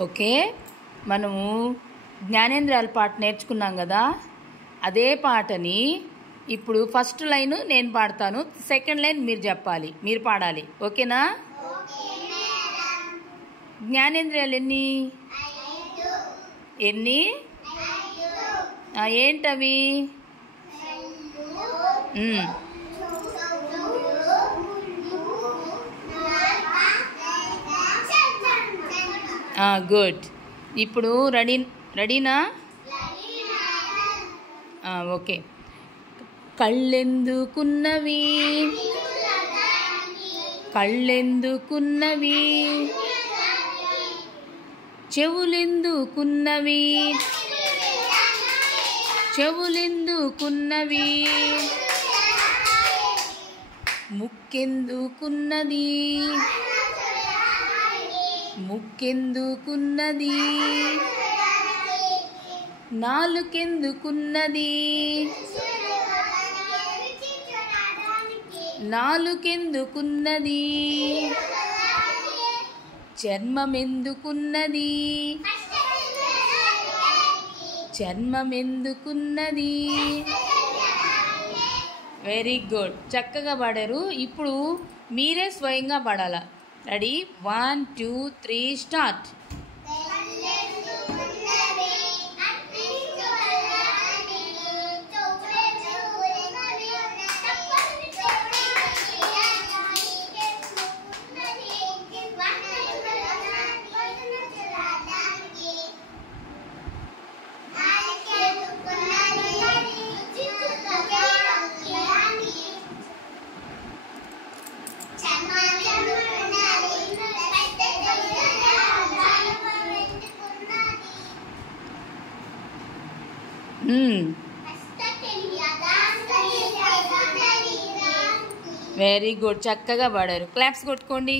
Okay, మనము జ్ఞానేంద్రియాల పాట నేర్చుకున్నాం కదా. అదే పాటని ఇప్పుడు ఫస్ట్ లైన్ నేను పాడతాను, సెకండ్ లైన్ మీరు చెప్పాలి, మీరు పాడాలి. ఓకేనా? జ్ఞానేంద్రియాలు ఎన్ని ఎన్ని ఏంటవి? గుడ్. ఇప్పుడు రెడీనా? ఓకే. కళ్ళెందుకున్నవి కళ్ళెందుకున్నవి, చెవులెందుకున్నవి చెవులెందుకున్నవి, ముక్కెందుకున్నది ముక్కెందుకున్నది, నాలుకెందుకున్నది నాలుకెందుకున్నది, చర్మమెందుకున్నది చర్మమెందుకున్నది. వెరీ గుడ్, చక్కగా పాడారు. ఇప్పుడు మీరే స్వయంగా పాడాలా. రెడీ? 1 2 3 స్టార్ట్. వెరీ గుడ్, చక్కగా పాడారు. క్లాప్స్ కొట్టుకోండి.